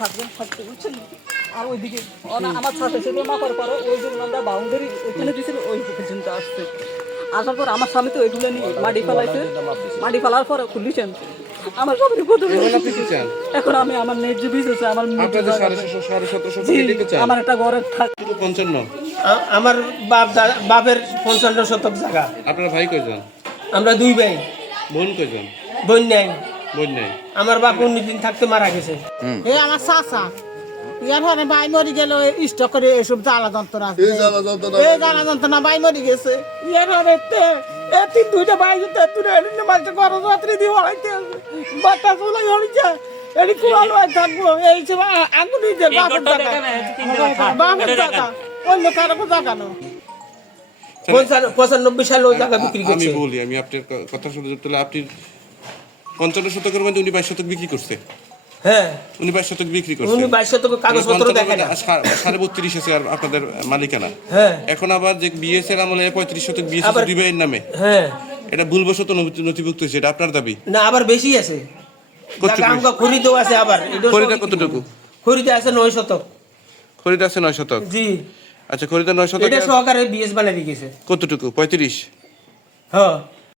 থাকবেন থাকতে বুঝছেন। আর ওইদিকে আমার সাথে ছিল মাপার পরে ওই যে আমরা বাউন্ডারি ওইখানে দিয়েছিল ওই পর্যন্ত আসছে। আসার পর আমার স্বামী তো ওইগুলো নিয়ে মাটি ফেলাইছে, মাটি ফেলার পরে খুলিছেন আমার সবই এখন আমি আমার ন্যায্য বিষ আমার আমার একটা ঘরের থাক 55। আমার বাপের 55 শতক জায়গা। আপনার ভাই কয়জন? আমরা 2 ভাই। বোন কয়জন? বোন নাই। বোন নাই। আমার বাপ 19 দিন থাকতে মারা গেছে। আমার চাচা ইয়ার ঘরে বাই মরি গেল স্টক করে এসব জ্বালা যন্ত্রণা এই জ্বালা যন্ত্রণা বাই মরি গেছে ইয়ার ঘরে তিন দুইটা বাই যেতে তুলে মানুষের ঘর রাত্রি দিয়ে হলাইতে বাচ্চা চলাই হলিছে এটি কুড়াল থাকবো এই সব আগুনই যে বাপের টাকা অন্য কারো টাকা না 95 সালে ওই জায়গা বিক্রি করছে। আমি বলি, আমি আপনার কথা শুনে তুলে আপনি 55 শতকের মধ্যে 22 শতক বিক্রি করছে। হ্যাঁ 22 শতক বিক্রি করছে। 22 শতক কাগজপত্র দেখায় না। 32.5 আছে আর আপনাদের মালিকানা। হ্যাঁ এখন আবার যে বিএসএর আমলে 35 শতক বিএসএ দুই ভাইয়ের নামে। হ্যাঁ এটা ভুলবশত নথিভুক্ত হয়েছে, এটা আপনার দাবি না? আবার বেশি আছে, আমগা খরিদও আছে। আবার খরিদা কতটুকু? খরিদা আছে 9 শতক। খরিদা আছে 9 শতক। জি আচ্ছা, খরিদা 9 শতক। এটা সহকারে বিএস বানাই দিয়েছে। কতটুকু? 35। হ্যাঁ